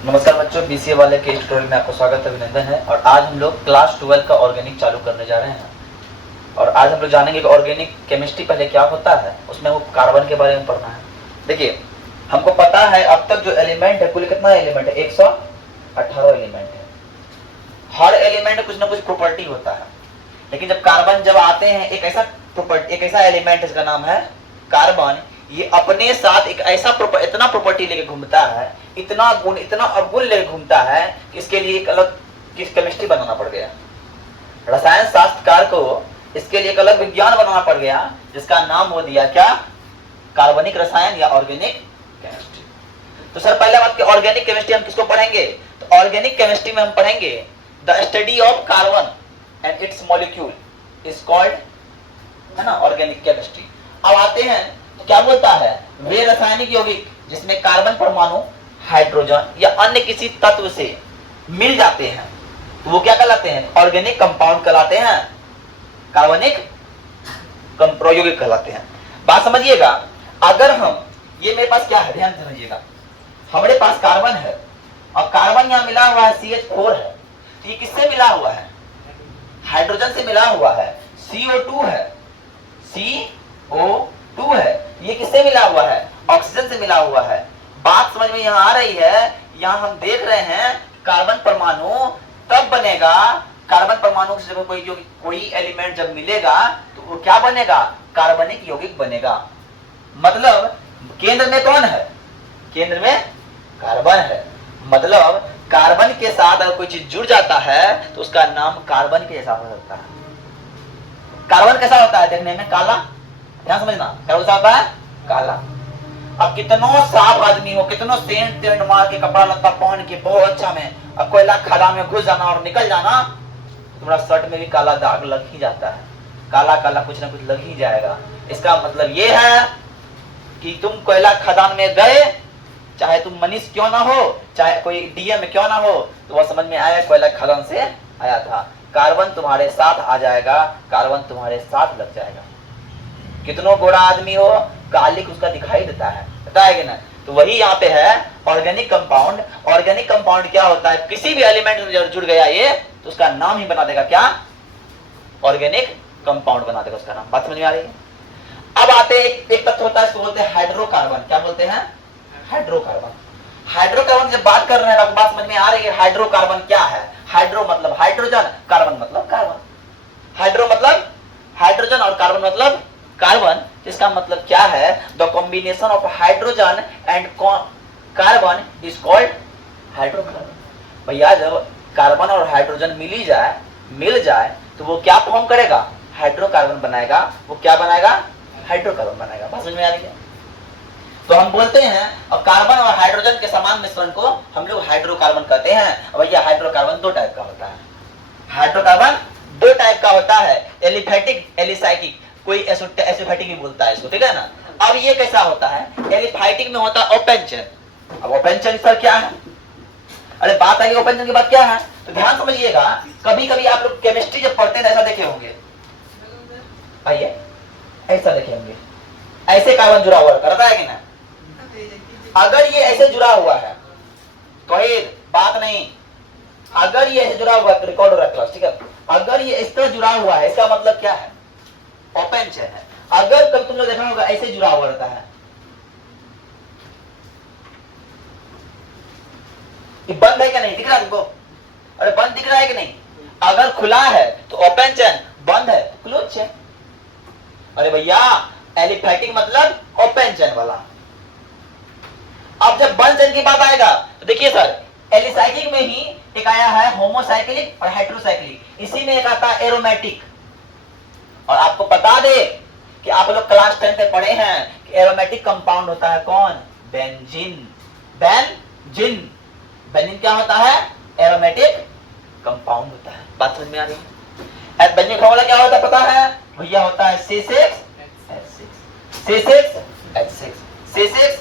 नमस्कार बच्चों, बीसीए वाले के ट्यूटोरियल में आपको स्वागत अभिनंदन है। और आज हम लोग क्लास 12 का ऑर्गेनिक चालू करने जा रहे हैं। और आज हम लोग जानेंगे कि ऑर्गेनिक केमिस्ट्री पहले क्या होता है, उसमें वो कार्बन के बारे में पढ़ना है। देखिए, हमको पता है अब तक जो एलिमेंट है, कुल कितना एलिमेंट है, 118 एलिमेंट है। हर एलिमेंट में कुछ ना कुछ प्रॉपर्टी होता है, लेकिन जब कार्बन जब आते हैं, एक ऐसा एलिमेंट, इसका नाम है कार्बन। ये अपने साथ एक ऐसा इतना प्रॉपर्टी लेके घूमता है, इतना गुण, इतना अवगुण लेके घूमता है कि इसके लिए एक अलग केमिस्ट्री बनाना पड़ गया। रसायन शास्त्रकार को इसके लिए एक अलग विज्ञान बनाना पड़ गया, जिसका नाम हो दिया क्या, कार्बनिक रसायन या ऑर्गेनिक केमिस्ट्री। तो सर पहला बात कि ऑर्गेनिक केमिस्ट्री हम किसको पढ़ेंगे, तो ऑर्गेनिक केमिस्ट्री में हम पढ़ेंगे the study of carbon and it's molecule is called, है ना, ऑर्गेनिक केमिस्ट्री। अब आते हैं तो क्या बोलता है, वे रासायनिक यौगिक जिसमें कार्बन परमाणु हाइड्रोजन या अन्य किसी तत्व से मिल जाते हैं, तो वो क्या कहलाते हैं, ऑर्गेनिक कंपाउंड कहलाते हैं, कार्बनिक यौगिक कहलाते हैं। बात समझिएगा, अगर हम, ये मेरे पास क्या है, ध्यान से समझिएगा, हमारे पास कार्बन है और कार्बन यहाँ मिला हुआ है CH4 है, तो ये किससे मिला हुआ है, हाइड्रोजन से मिला हुआ है, CO2 है, CO2 है, ये किससे मिला हुआ है, ऑक्सीजन से मिला हुआ है। बात समझ में यहाँ आ रही है। यहाँ हम देख रहे हैं कार्बन परमाणु तब बनेगा, कार्बन परमाणु से जब कोई एलिमेंट जब मिलेगा तो वो क्या बनेगा, कार्बनिक यौगिक बनेगा। मतलब केंद्र में कौन है, केंद्र में कार्बन है। मतलब कार्बन के साथ अगर कोई चीज जुड़ जाता है तो उसका नाम कार्बन के जैसा हो सकता है। कार्बन कैसा होता है, देखने में काला, ध्यान समझना, कैसा होता है, काला। अब कितनो साफ आदमी हो, कितनो सेंट तेंट मार के कपड़ा लत्ता पहन के बहुत अच्छा में, अब कोयला खदान में घुस जाना और निकल जाना, तुम्हारा शर्ट में भी काला दाग लग ही जाता है, काला काला कुछ ना कुछ लग ही जाएगा। इसका मतलब ये है कि तुम कोयला खदान में गए, चाहे तुम मनीष क्यों ना हो, चाहे कोई डीएम क्यों ना हो, तो वह समझ में आया कोयला खदान से आया था। कार्बन तुम्हारे साथ आ जाएगा, कार्बन तुम्हारे साथ लग जाएगा। कितनो गोरा आदमी हो, कालिक उसका दिखाई देता है, पता है कि ना। तो वही यहाँ पे है ऑर्गेनिक कंपाउंड। ऑर्गेनिक कंपाउंड क्या होता है, किसी भी एलिमेंट से जुड़ गया ये, तो उसका नाम ही बना देगा क्या, ऑर्गेनिक कंपाउंड बना देगा उसका नाम। बात समझ में आ रही है। अब आते एक तत्व होता है, इसको बोलते हैं हाइड्रोकार्बन। क्या बोलते हैं, हाइड्रोकार्बन। हाइड्रोकार्बन जब बात कर रहे हैं, आपको बात समझ में आ रही है, हाइड्रोकार्बन क्या है। हाइड्रो मतलब हाइड्रोजन, कार्बन मतलब कार्बन। हाइड्रो मतलब हाइड्रोजन और कार्बन मतलब कार्बन। इसका मतलब क्या है, the combination of hydrogen and carbon is called hydrocarbon. भैया जब कार्बन और हाइड्रोजन मिल जाए तो वो क्या फॉर्म करेगा, हाइड्रोकार्बन बनाएगा। वो क्या बनाएगा, हाइड्रोकार्बन बनाएगा। बात समझ में आ रही है। तो हम बोलते हैं, और कार्बन और हाइड्रोजन के समान मिश्रण को हम लोग हाइड्रोकार्बन कहते हैं। और भैया हाइड्रोकार्बन दो टाइप का होता है, हाइड्रोकार्बन दो टाइप का होता है, एलिफेटिक, एलिसाइक्लिक। कोई एसिफेटिक भी बोलता है इसको, ठीक है ना। अब ये कैसा होता है, एलिफाइटिक में होता है ओपन चेन। अब ओपन चेन सर क्या है, अरे बात आई ओपन चेन की बात क्या है, तो ध्यान समझिएगा। कभी कभी आप लोग केमिस्ट्री जब पढ़ते हैं ऐसा देखे होंगे, आइए ऐसा देखे होंगे, ऐसे कार्बन जुड़ा हुआ रहता है कि ना। अगर ये ऐसे जुड़ा हुआ है तो बात नहीं, अगर ये ऐसे जुड़ा हुआ है, रिकॉर्ड हो रहा है क्लास, ठीक है। अगर ये इस तरह जुड़ा हुआ है, इसका मतलब क्या है, ओपन चेन है। अगर कब तुम लोग देखा होगा ऐसे जुड़ा हुआ रहता है, ये बंद है क्या, नहीं दिख रहा तुमको, अरे बंद दिख रहा है कि नहीं। अगर खुला है तो ओपन चेन, बंद है तो क्लोज चेन। अरे भैया एलिफेटिक मतलब ओपन चेन वाला। अब जब बंद चेन की बात आएगा तो देखिए सर, एलिसाइक्लिक में ही एक आया है होमोसाइक्लिक और हाइड्रोसाइक्लिक, इसी में एक आता है एरोमेटिक। और आपको बता दे कि आप लोग क्लास 10 में पढ़े हैं कि एरोमेटिक कंपाउंड होता है कौन, बेंजीन। बेंजीन, बेंजीन क्या होता है, एरोमेटिक कंपाउंड होता है। बात समझ में आ रही है। बेंजीन का फॉर्मूला क्या होता है पता है भैया, होता है C6H6, C6H6, C6H6।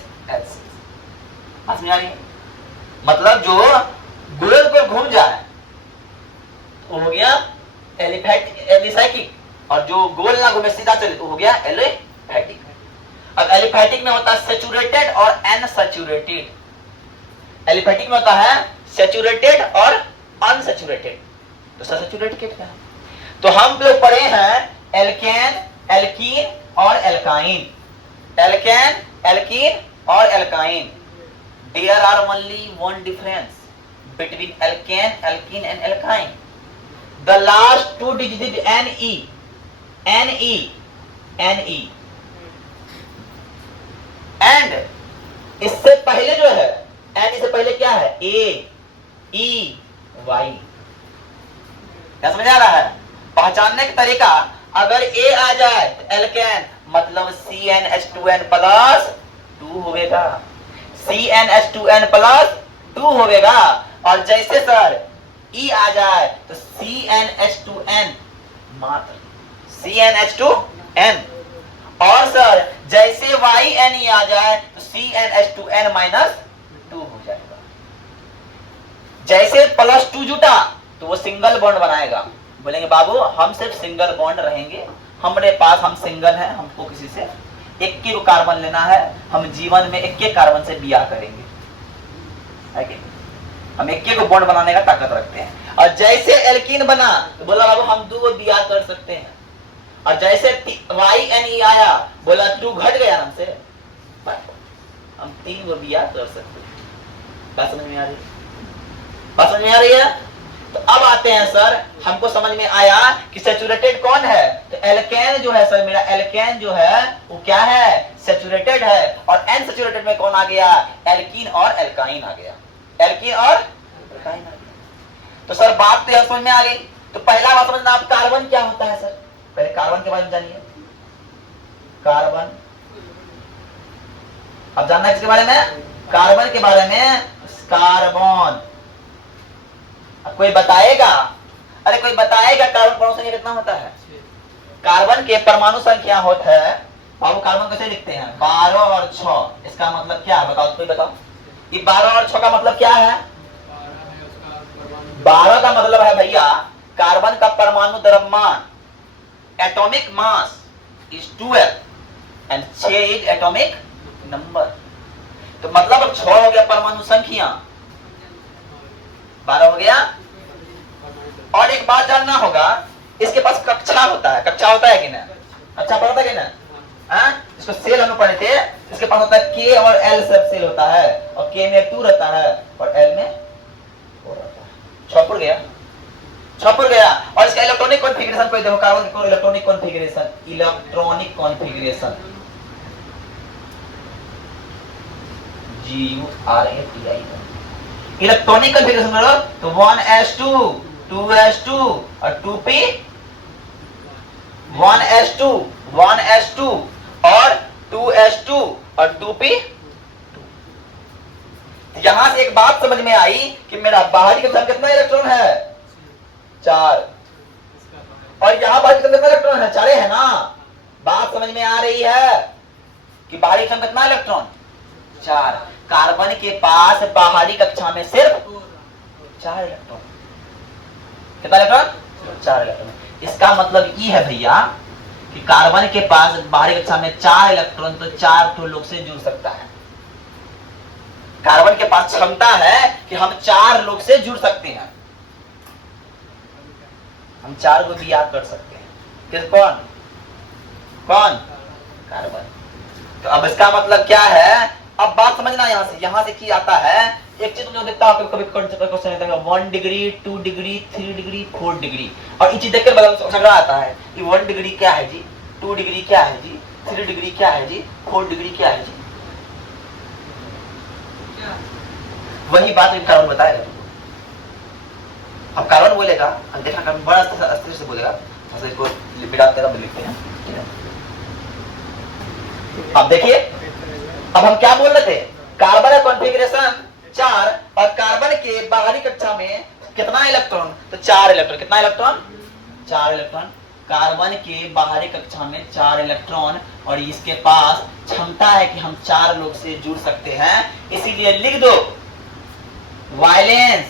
बात समझ में आ रही है। मतलब जो गोल पर घूम जाए तो हो गया एलिसाइक्लिक, और जो गोल ना घूमे सीधा चले तो हो गया एलिफैटिक। अब एलिफैटिक में होता है सैचुरेटेड और अनसैचुरेटेड। एलिफेटिक में होता है सैचुरेटेड और अनसैचुरेटेड। तो सैचुरेटेड क्या है? तो हम लोग पढ़े हैं एल्केन, एल्कीन और एल्काइन। एल्केन, एल्कीन और alkyne. There are only one difference between alkane, alkene and alkyne. The last two digits is Ne, Ne, Ne. And इससे पहले जो है N से पहले क्या है? A, E, Y. क्या समझ आ रहा है? पहचानने का तरीका, अगर A आ जाए तो एल्केन मतलब CnH2n प्लस 2 होगा, CnH2n प्लस 2 होगा। और जैसे सर E आ जाए तो CnH2n मात्र CnH2n। और सर जैसे YNE आ जाए तो CnH2n माइनस 2 हो जाएगा। जैसे प्लस 2 जुटा तो वो सिंगल बॉन्ड बनाएगा। बोलेंगे बाबू हम सिर्फ सिंगल बॉन्ड रहेंगे, हमारे पास हम सिंगल हैं, हमको किसी से एक को कार्बन लेना है, हम जीवन में एक कार्बन से बियाह करेंगे, है कि? हम एक को बॉन्ड बनाने का ताकत रखते हैं। और जैसे एल्कीन बना तो बोला बाबू हम 2 को बियाह कर सकते हैं। और जैसे YNE आया बोला 2 घट गया हमसे, हम 3 को बियाह कर सकते हैं। बात समझ में आ रही है? बात समझ में आ रही है? तो अब आते हैं सर, हमको समझ में आया कि सैचुरेटेड कौन है? तो एल्केन जो है सर, मेरा एल्केन जो है वो क्या है? सैचुरेटेड है। और अनसैचुरेटेड में कौन आ गया? एल्कीन और एल्काइन आ गया। एल्कीन और एल्काइन आ गया। तो सर बात तो समझ में आ गई। तो पहला बात समझना, आप कार्बन क्या होता है सर? पहले कार्बन के बारे में जानिए। कार्बन अब जानना है किसके बारे में? कार्बन के बारे में। कार्बन कोई बताएगा? अरे कोई बताएगा कार्बन परमाणु संख्या कितना होता है? कार्बन के परमाणु संख्या होता है बाबू, कार्बन कैसे लिखते हैं? 12 और 6। इसका मतलब क्या है बताओ? कोई बताओ। ये 12 और 6 का मतलब क्या है? 12 का मतलब है भैया कार्बन का परमाणु द्रव्यमान, atomic mass is 12 and 6 is atomic number. तो मतलब अब 6 हो गया परमाणु संख्या, 12 हो गया। और एक बात जानना होगा, इसके पास कक्षा होता है। कक्षा होता है कि नहीं? अच्छा पढ़ता है कि नहीं? इसको सेल हम पढ़े थे। इसके पास होता है K और L सब सेल होता है, और K में 2 रहता है और L में 4 रहता है। 6 गया, 6 गया। और इसका इलेक्ट्रॉनिक कॉन्फ़िगरेशन कोई देखो, कार्बन का electronic configuration, electronic configuration GURATI electronic configuration में तो 1s2 2s2 और 2p 1s2 1s2 और 2s2 और 2p। यहां से एक बात समझ में आई कि मेरा बाहरी कक्षा कितना इलेक्ट्रॉन है? 4। और यहां बाहरी कक्षा कितना इलेक्ट्रॉन है? 4 है ना? बात समझ में आ रही है कि बाहरी कक्षा कितना इलेक्ट्रॉन? 4। कार्बन के पास बाहरी कक्षा में सिर्फ 4 इलेक्ट्रॉन। कितना इलेक्ट्रॉन? 4 इलेक्ट्रॉन। इसका मतलब ये है भैया कि कार्बन के पास बाहरी कक्षा में 4 इलेक्ट्रॉन, तो 4 तो लोग से जुड़ सकता है। कार्बन के पास क्षमता है कि हम 4 लोग से जुड़ सकते हैं, हम 4 को बियाह कर सकते हैं। किस कौन? कौन? कार्बन। तो अब इसका मतलब क्या है? अब बात समझना, यहां से की आता है। एक चीज तुमने देखता हो कभी क्वेश्चन आता है 1 डिग्री 2 डिग्री 3 डिग्री 4 डिग्री, और ये चीज देखकर बड़ा झगड़ा आता है कि 1 डिग्री क्या है जी, 2 डिग्री क्या है जी, 3 डिग्री क्या है जी, 4 डिग्री क्या है जी। वही बात कार्बन बताएगा तुमको। अब कार्बन बोलेगा, अब देखना कार्बन बड़ा अस्थिर से बोलेगा, इसको लिपिडात तरह लिखते हैं। अब देखिए, अब हम क्या बोल रहे थे? कार्बन का कॉन्फ़िगरेशन 4 और कार्बन के बाहरी कक्षा में कितना इलेक्ट्रॉन? तो 4 इलेक्ट्रॉन। कितना इलेक्ट्रॉन? 4 इलेक्ट्रॉन। कार्बन के बाहरी कक्षा में 4 इलेक्ट्रॉन, और इसके पास क्षमता है कि हम 4 लोग से जुड़ सकते हैं। इसीलिए लिख दो वायलेंस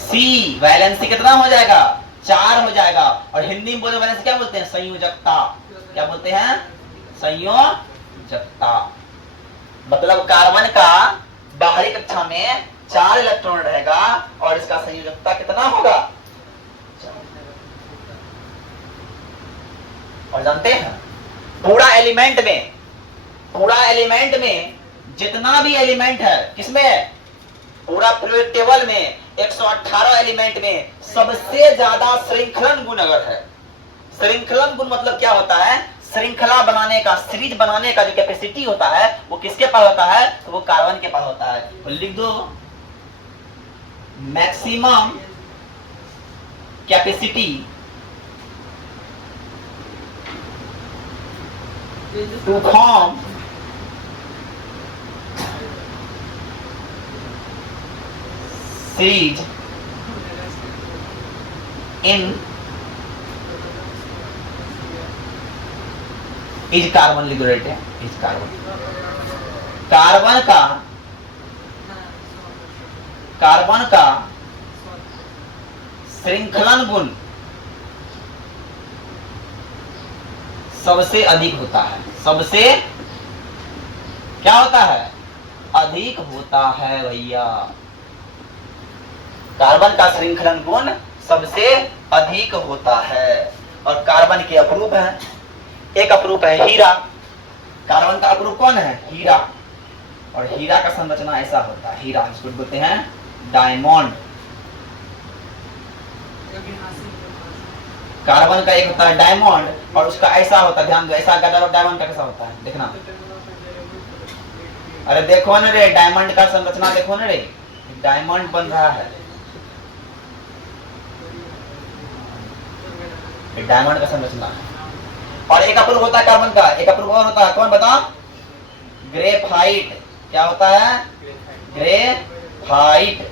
सी, वैलेंसी कितना हो जाएगा? 4 हो जाएगा। और हिंदी में बोले वैलेंसी क्या बोलते हैं? संयोजकता। क्या बोलते हैं? संयोजकता। मतलब कार्बन का बाहरी कक्षा में 4 इलेक्ट्रॉन रहेगा और इसका संयोजकता कितना होगा? और जानते हैं पूरा एलिमेंट में जितना भी एलिमेंट है, किसमें? पूरा पीरियोडिक टेबल में 118 एलिमेंट में सबसे ज्यादा श्रृंखलन गुण अगर है, श्रृंखलन गुण मतलब क्या होता है? श्रृंखला बनाने का, सीरीज बनाने का जो कैपेसिटी होता है वो किसके पास होता है? तो वो कार्बन के पास होता है। तो लिख दो maximum capacity to form series in is carbon. लिख दो राइट है इज कार्बन। कार्बन का श्रृंखलन गुण सबसे अधिक होता है। सबसे क्या होता है? अधिक होता है भैया। कार्बन का श्रृंखलन गुण सबसे अधिक होता है। और कार्बन के अपरूप है, एक अपरूप है हीरा। कार्बन का अपरूप कौन है? हीरा। और हीरा का संरचना ऐसा होता है, हीरा इसको बोलते हैं डायमंड। कार्बन का एक होता है डायमंड और उसका ऐसा होता है, ध्यान दो, ऐसा डायमंड का कैसा होता है देखना। अरे देखो ना रे, डायमंड का संरचना देखो ना रे, डायमंड बन रहा है, डायमंड का संरचना है। और एक अपरूप होता है कार्बन का, एक अपरूप और होता है, कौन बता? ग्रेफाइट। क्या होता है? ग्रेफाइट।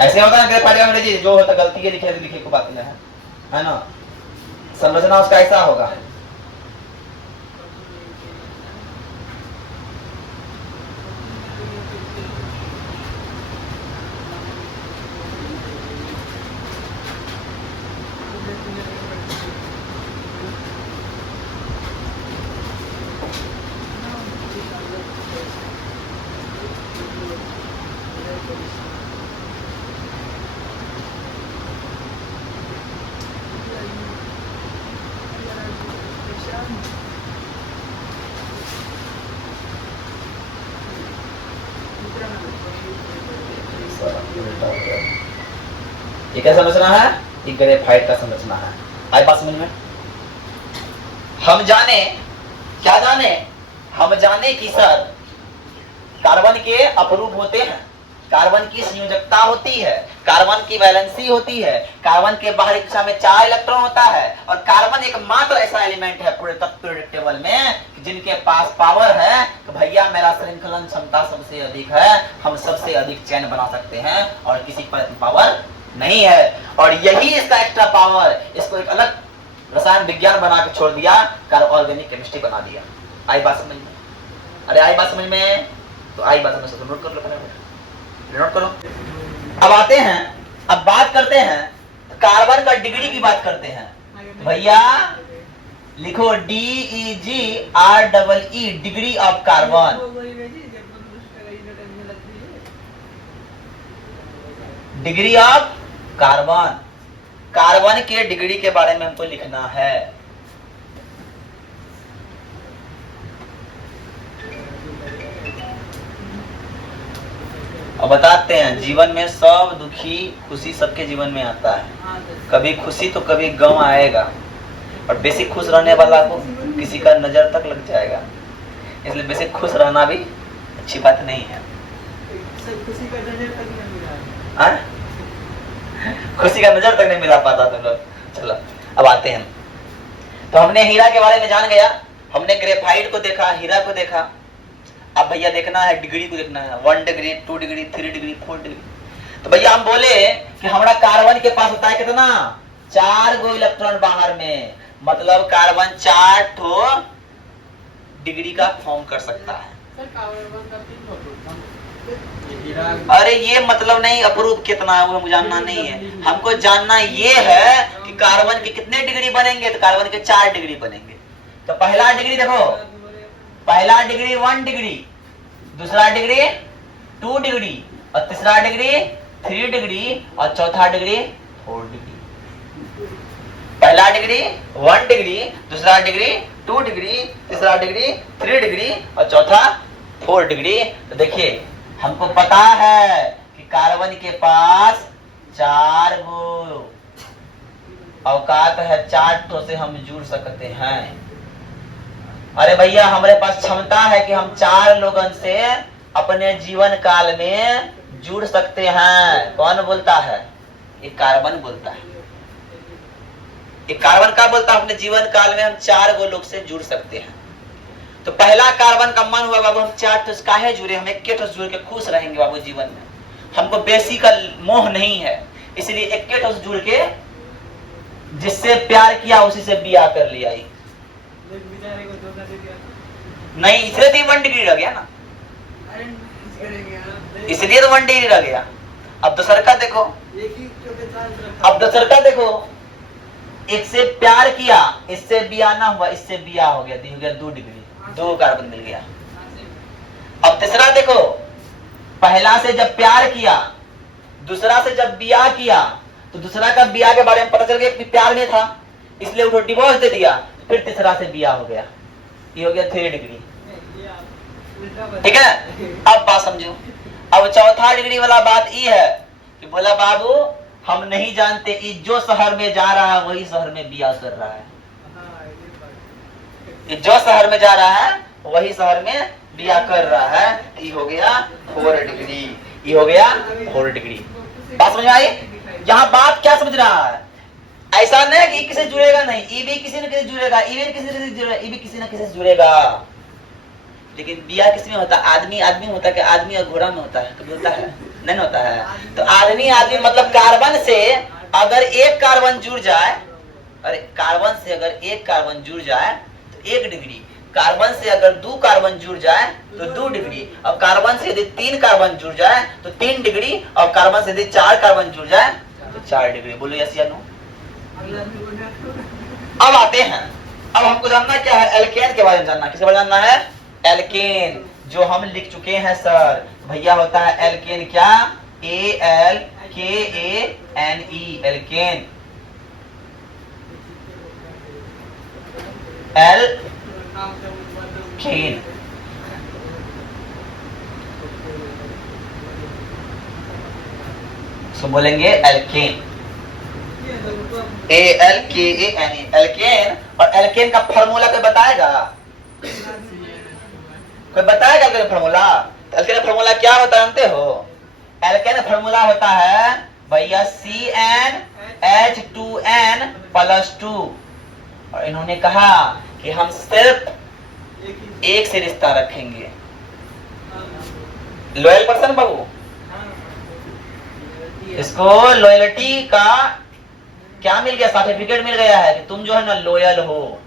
ऐसे होता है ग्रेफाइट का अंग्रेजी जो होता गलती के लिखे को बात है ना। संरचना उसका ऐसा होगा। ये क्या संरचना है? ये ग्रेफाइट का संरचना है। आई बात समझ में? हम जाने, क्या जाने? हम जाने कि सर कार्बन के अपरूप होते हैं, कार्बन की संयोजकता होती है, कार्बन की वैलेंसी होती है, कार्बन के बाहरी कक्षा में 4 इलेक्ट्रॉन होता है और कार्बन एकमात्र ऐसा एलिमेंट है पूरे पीरियोडिक टेबल में जिनके पास पावर है कि भैया मेरा श्रृंखलन क्षमता सबसे अधिक है, हम सबसे अधिक चेन बना सकते हैं और किसी पर पावर नहीं है। और यही इसका एक्स्ट्रा पावर, इसको एक अलग रसायन विज्ञान बना के छोड़ दिया, ऑर्गेनिक केमिस्ट्री बना दिया। आई बात समझ में? अरे आई बात समझ में? तो आई बात समझ, नोट कर लो, नोट करो। अब आते हैं, अब बात करते हैं कार्बन का डिग्री की बात करते हैं। भैया लिखो DEGREE degree of carbon. Degree of carbon, carbon के डिग्री के बारे में हमको लिखना है। अब बताते हैं, जीवन में सब दुखी खुशी सबके जीवन में आता है, कभी खुशी तो कभी गम आएगा और बेसिक खुश रहने वाला को किसी का नजर तक लग जाएगा, इसलिए बेसिक खुश रहना भी अच्छी बात नहीं है। खुशी का नजर तक नहीं मिला, खुशी का नजर तक नहीं मिला पाता तुम लोग। चलो अब आते हैं, तो हमने हीरा के बारे में जान गया, हमने ग्रेफाइट को देखा, हीरा को देखा। अब भैया देखना है डिग्री को, देखना है 1 डिग्री 2 डिग्री 3 डिग्री 4 डिग्री। तो भैया हम बोले कि हमारा कार्बन के पास होता है कितना? 4 गो इलेक्ट्रॉन बाहर में, मतलब कार्बन 4 ठो डिग्री का फॉर्म कर सकता है। अरे ये मतलब नहीं अप्रूव कितना है वो हमको जानना नहीं है, हमको जानना ये है कि कार्बन के कितने डिग्री बनेंगे। तो कार्बन के 4 डिग्री बनेंगे। तो पहला डिग्री देखो, पहला डिग्री 1 डिग्री, दूसरा डिग्री 2 डिग्री, और तीसरा डिग्री 3 डिग्री, और चौथा डिग्री 4 डिग्री। पहला डिग्री 1 डिग्री, दूसरा डिग्री 2 डिग्री, तीसरा डिग्री 3 डिग्री, और चौथा 4 डिग्री। तो देखिए हमको पता है कि कार्बन के पास 4 गो औकात है, 4 ठो से हम जुड़ सकते हैं। अरे भैया हमारे पास क्षमता है कि हम 4 लोगन से अपने जीवन काल में जुड़ सकते हैं। कौन बोलता है? ये कार्बन बोलता है। ये कार्बन का बोलता है अपने जीवन काल में हम 4 गो लोग से जुड़ सकते हैं। तो पहला कार्बन का मन हुआ बाबू हम 4 ठोस काहे जुड़े, हम 1 ठोस जुड़ के खुश रहेंगे बाबू जीवन में। हमको बेसी का मोह नहीं है, इसलिए 1 ठोस जुड़ के जिससे प्यार किया उसी से बिया कर लिया। नहीं इसलिए तो 1 डिग्री रह गया ना, इसलिए तो 1 डिग्री रह गया। अब दूसर का देखो, अब दूसर का देखो, एक से प्यार किया, इससे बिया ना हुआ, इससे बिया हो गया, हो गया 2 डिग्री, 2 कार्बन मिल गया। अब तीसरा देखो, पहला से जब प्यार किया, दूसरा से जब बिया किया, तो दूसरा का बिया के बारे में पता चल गया कि प्यार में था, इसलिए उसको डिवोर्स दे दिया, फिर तीसरा से बिया हो गया, ये हो गया 3 डिग्री। ठीक है, अब बात समझो। अब चौथा डिग्री वाला बात ये है कि बोला बाबू हम नहीं जानते, जो शहर में जा रहा है वही शहर में बिया कर रहा है, जो शहर में जा रहा है वही शहर में बिया कर रहा है। ये हो गया 4 डिग्री, ये हो गया 4 डिग्री। बात समझ में आई? यहाँ बात क्या समझ रहा है? ऐसा नहीं कि किसी जुड़ेगा नहीं, ये भी किसी न किसी जुड़ेगा, ये भी किसी न किसी जुड़ेगा, ये भी किसी न किसी से जुड़ेगा। लेकिन बिया किसमें होता है? आदमी आदमी होता है कि आदमी और घोड़ा में होता है? कभी होता है? नहीं होता है। तो आदमी आदमी मतलब कार्बन से अगर 1 कार्बन जुड़ जाए, अरे कार्बन से अगर 1 कार्बन जुड़ जाए तो 1 डिग्री, कार्बन से अगर 2 कार्बन जुड़ जाए तो 2 डिग्री, अब कार्बन से यदि 3 कार्बन जुड़ जाए तो 3 डिग्री, और कार्बन से यदि 4 कार्बन जुड़ जाए तो 4 डिग्री। बोलो यस या नो? अब आते हैं, अब हमको जानना क्या है? एल्केन के बारे में जानना। किसके बारे में जानना है? एल्केन, जो हम लिख चुके हैं सर भैया, होता है एल्केन। क्या? ALKANE, alkene. एल्केन सो बोलेंगे एल्केन, ALKANE, एल्केन। और एल्केन का फॉर्मूला कोई बताएगा? कोई बताएगा एल्केन फॉर्मूला? एल्केन का फॉर्मूला क्या होता है जानते हो? एल्केन का फॉर्मूला होता है भैया CnH2n+2। और इन्होंने कहा कि हम सिर्फ एक से रिश्ता रखेंगे। लॉयल पर्सन बाबू, इसको लॉयल्टी का क्या मिल गया? सर्टिफिकेट मिल गया है कि तुम जो है ना लॉयल हो,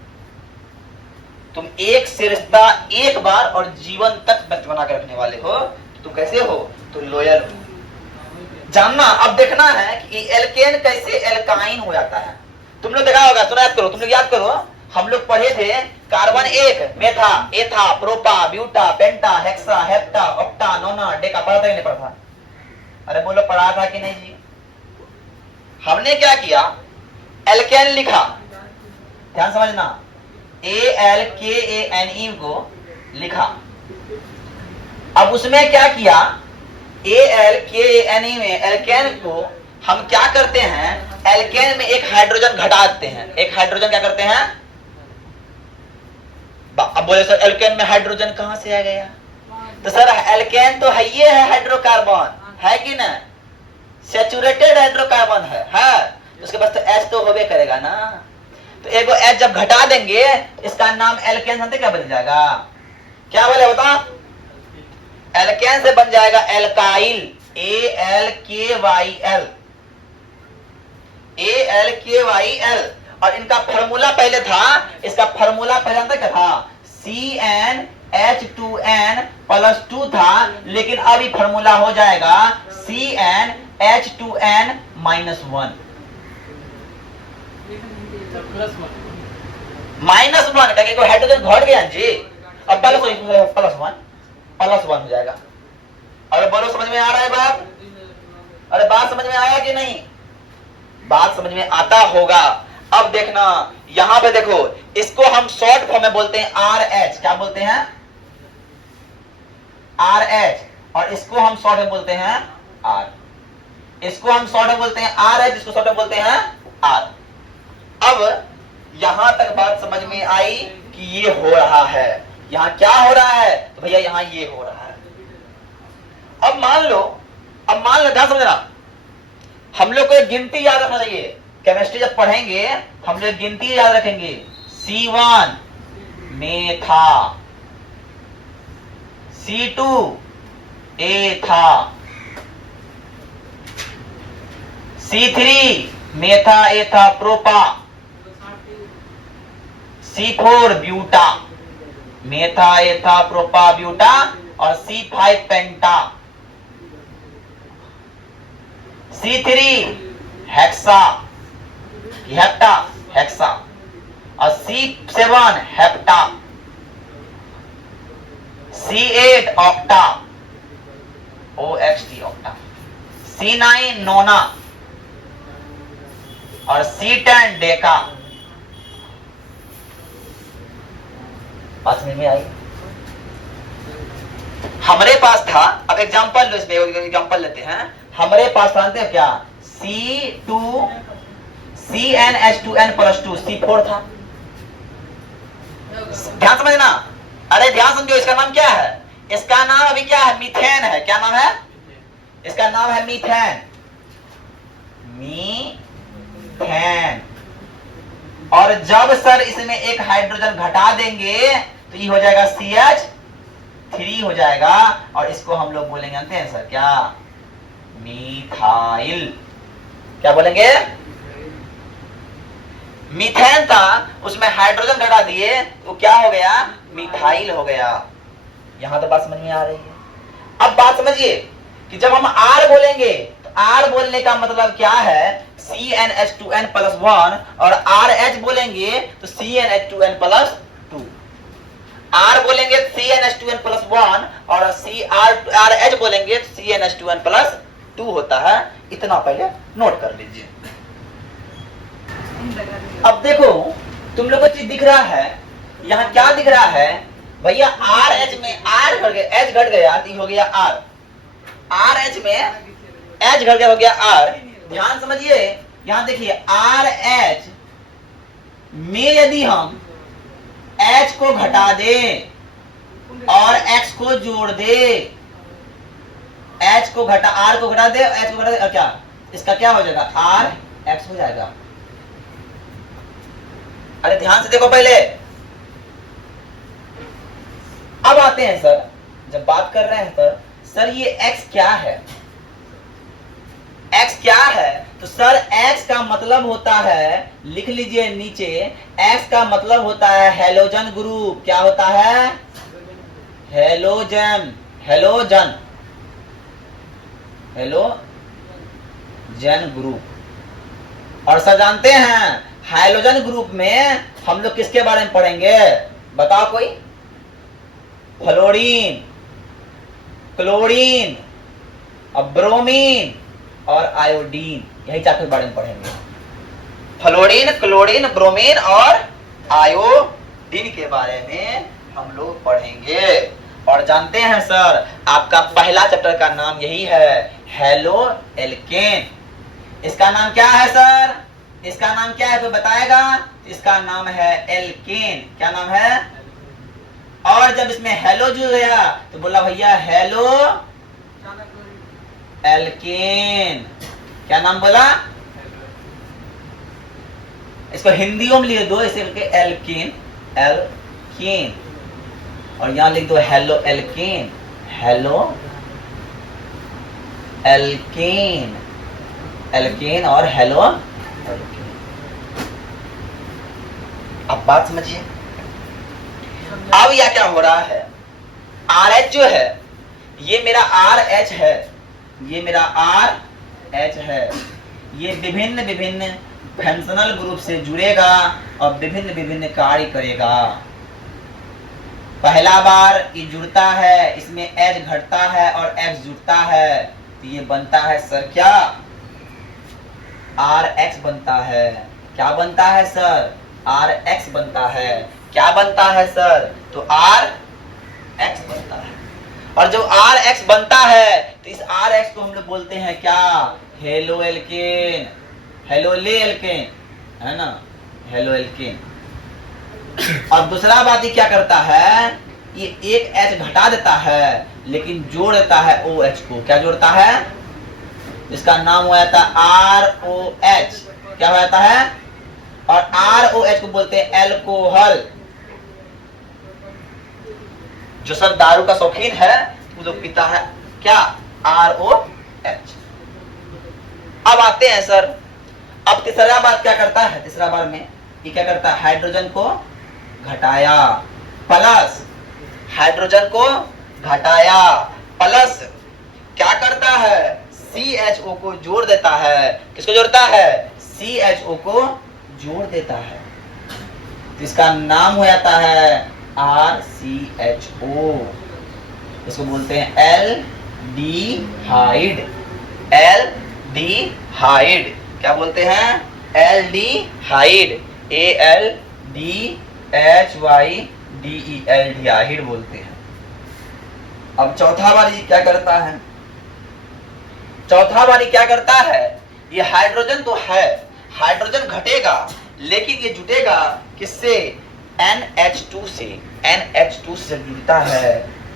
तुम एक से रिश्ता एक बार और जीवन तक बना के रखने वाले हो। तुम कैसे हो? तो लॉयल हो। जानना, अब देखना है कि एल्केन कैसे एल्काइन हो जाता है। तुम लोग देखा होगा, सुना याद करो, तुम लोग याद करो, हम लोग पढ़े थे कार्बन 1 मेथा, एथा, प्रोपा, ब्यूटा, पेंटा, हेक्सा, हेप्टा, ऑक्टा, नोना, डेका। पढ़ा था कि नहीं पढ़ा था? अरे बोलो पढ़ा था कि नहीं जी? हमने क्या किया? एल्केन लिखा, ध्यान समझना, ALKANE को लिखा। अब उसमें क्या किया? ALKANE में एल्केन को हम क्या करते हैं? एल्केन में एक हाइड्रोजन घटा देते हैं। एक हाइड्रोजन क्या करते हैं? अब बोले सर एल्केन में हाइड्रोजन कहां से आ गया? तो सर एल्केन तो है, ये है हाइड्रोकार्बन, है कि ना? सैचुरेटेड हाइड्रोकार्बन है? उसके पास तो H तो होबे करेगा ना। तो एगो H जब घटा देंगे इसका नाम एल्केन जानते क्या बन जाएगा? क्या बोले बता? एल्केन से बन जाएगा एल्काइल, ALKYL, ALKYL। और इनका फार्मूला पहले था, इसका फार्मूला पहले जानते क्या था? CnH2n+2। H2N प्लस 2 था, लेकिन अब ये फॉर्मूला हो जाएगा CnH2n माइनस 1। माइनस 1 का को हाइड्रोजन घट गया जी, अब प्लस 1 हो जाएगा। अरे बोलो, समझ में आ रहा है बात? अरे बात समझ में आया कि नहीं? बात समझ में आता होगा। अब देखना यहां पे देखो, इसको हम शॉर्ट फॉर्म में बोलते हैं RH। क्या बोलते हैं? RH। और इसको हम शॉर्ट में बोलते हैं R। इसको हम शॉर्ट में बोलते हैं RH, इसको शॉर्ट में बोलते हैं R। अब यहां तक बात समझ में आई कि ये हो रहा है। यहां क्या हो रहा है? तो भैया यहां ये हो रहा है। अब मान लो ध्यान समझना, हम लोग को एक गिनती याद रखना चाहिए। केमिस्ट्री जब पढ़ेंगे हम लोग गिनती याद रखेंगे। C1 मेथा, C2 एथा, C3 मेथा एथा प्रोपा, C4 ब्यूटा, मेथा एथा प्रोपा ब्यूटा, और C5 पेंटा, C3 हेक्सा, हेप्टा, हेक्सा, और C7 hepta, C8 octa, OXT octa, C9 नोना, और C10 डेका। बात समझ में आई? हमारे पास था, अब एग्जांपल लो, इसमें एग्जांपल लेते हैं। हमारे पास जानते हैं क्या? CnH2n प्लस 2 C4 था। ध्यान समझना, अरे ध्यान समझो। इसका नाम क्या है? इसका नाम अभी क्या है? मीथेन है। क्या नाम है? इसका नाम है मीथेन। मीथेन। और जब सर इसमें एक हाइड्रोजन घटा देंगे तो ये हो जाएगा CH3 हो जाएगा, और इसको हम लोग बोलेंगे जानते हैं सर क्या? मिथाइल। क्या बोलेंगे? मीथेन था, उसमें हाइड्रोजन घटा दिए तो क्या हो गया? मिथाइल हो गया। यहां तो बात समझ में आ रही है। अब बात समझिए कि जब हम R बोलेंगे तो R बोलने का मतलब क्या है? CnH2n प्लस 1, और RH बोलेंगे तो CnH2n प्लस 2। R बोलेंगे CnH2n प्लस 1, और RH बोलेंगे तो CnH2n प्लस 2 होता है। इतना पहले नोट कर लीजिए। अब देखो, तुम लोग को चीज दिख रहा है, यहाँ क्या दिख रहा है भैया? RH में R घट गया, H घट गया तो हो गया R। RH में H घट गया, हो गया R। ध्यान समझिए, यहां देखिए RH में यदि हम H को घटा दे और X को जोड़ दे, H को घटा R को घटा दे, H को घटा दे, क्या इसका क्या हो जाएगा? RX हो जाएगा। अरे ध्यान से देखो पहले। अब आते हैं सर, जब बात कर रहे हैं सर ये X क्या है? X क्या है? तो सर X का मतलब होता है, लिख लीजिए नीचे, X का मतलब होता है हेलोजन ग्रुप। क्या होता है? हेलोजन। Halogen, halogen group. और सर जानते हैं हाइड्रोजन ग्रुप में हम लोग किसके बारे में पढ़ेंगे? बताओ कोई? फ्लोरीन, क्लोरीन, और ब्रोमीन और आयोडीन, यही चार के बारे में पढ़ेंगे। फ्लोरीन, क्लोरीन, ब्रोमीन और आयोडीन के बारे में हम लोग पढ़ेंगे। और जानते हैं सर, आपका पहला चैप्टर का नाम यही है, हेलो एल्केन। इसका नाम क्या है सर? इसका नाम क्या है तो बताएगा? इसका नाम है एल्केन। क्या नाम है? और जब इसमें हेलो जुड़ गया तो बोला भैया हेलो एल्केन। क्या नाम बोला? इसको हिंदियों में लिख दो, इसे एल्केन, एल्केन। और यहां लिख दो halo alkane, halo alkane, alkane और हेलो एल्केन। अब बात समझिए। अब यह क्या हो रहा है? RH जो है ये मेरा RH है, ये मेरा RH है, ये विभिन्न विभिन्न फंक्शनल ग्रुप से जुड़ेगा और विभिन्न विभिन्न कार्य करेगा। पहला बार ये जुड़ता है, इसमें H घटता है और X जुड़ता है, तो ये बनता है सर क्या, RX बनता है। क्या बनता है सर, RX बनता है। क्या बनता है सर, तो RX बनता है। और जब RX बनता है तो इस RX को हम लोग बोलते हैं क्या, हेलो एल्केन, हेलो ले एल्केन, है ना, हेलो एल्केन। और दूसरा बात ये क्या करता है, ये एक H घटा देता है लेकिन जोड़ देता है OH को। क्या जोड़ता है, इसका नाम हो जाता है ROH। क्या हो जाता है, और ROH को बोलते हैं एल्कोहल। जो सर दारू का शौकीन है वो लोग पीता है क्या, ROH। अब आते हैं सर, अब तीसरा बार क्या करता है, तीसरा बार में ये क्या करता है, हाइड्रोजन को घटाया प्लस, हाइड्रोजन को घटाया प्लस क्या करता है, CHO को जोड़ देता है। किसको जोड़ता है, CHO को जोड़ देता है, तो इसका नाम हो जाता है RCHO। इसको बोलते हैं एल्डिहाइड, एल्डिहाइड। क्या बोलते हैं, एल्डिहाइड, ALDHYDE, एल्डिहाइड बोलते हैं। अब चौथा बार ये क्या करता है, चौथा बार ये क्या करता है, ये हाइड्रोजन तो है, हाइड्रोजन घटेगा लेकिन ये जुटेगा किससे, NH2 से, NH2 से जुड़ता है,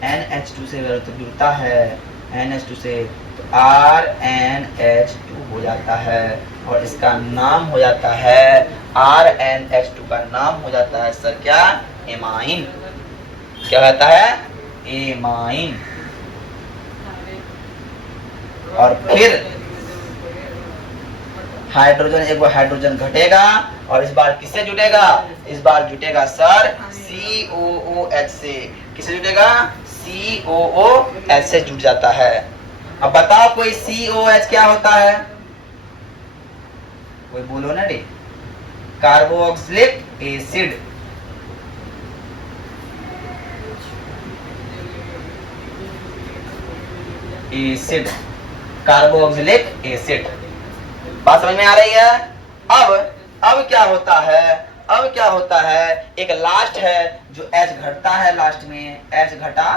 NH2 से जुड़ता है, NH2 से, तो RNH2 हो जाता है और इसका नाम हो जाता है, RNH2 का नाम हो जाता है सर क्या, एमाइन। क्या होता है, एमाइन। और फिर हाइड्रोजन, एक बार हाइड्रोजन घटेगा और इस बार किससे जुटेगा, इस बार जुटेगा सर COOH से। किससे जुटेगा, COOH से जुट जाता है। अब बताओ कोई COH क्या होता है, कोई बोलो ना रे, carboxylic acid. Acid, carboxylic acid. बात समझ में आ रही है। अब क्या होता है, अब क्या होता है, एक लास्ट है जो H घटता है, लास्ट में H घटा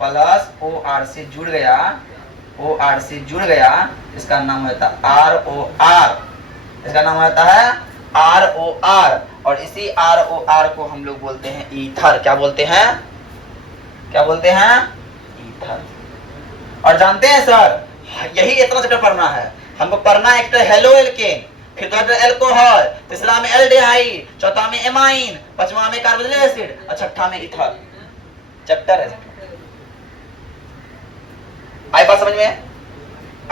प्लस OR से जुड़ गया, OR से जुड़ गया, इसका नाम होता है ROR। इसका नाम होता है ROR और इसी ROR को हम लोग बोलते हैं ईथर। क्या बोलते हैं, क्या बोलते हैं, ईथर। और जानते हैं सर, यही इतना चैप्टर पढ़ना है हमको, पढ़ना है एक तो हेलो एल्केन, फिर तो एल्कोहल, तीसरा में एल्डिहाइड, चौथा में एमाइन, पांचवा में कार्बोक्सिलिक एसिड और छठा में ईथर। चैप्टर है। आई बात समझ में,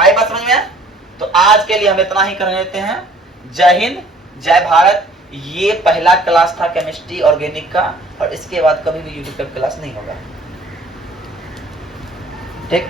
आई बात समझ में। तो आज के लिए हम इतना ही कर लेते हैं। जय हिंद, जय भारत। ये पहला क्लास था केमिस्ट्री ऑर्गेनिक का और इसके बाद कभी भी यूट्यूब पर क्लास नहीं होगा, ठीक।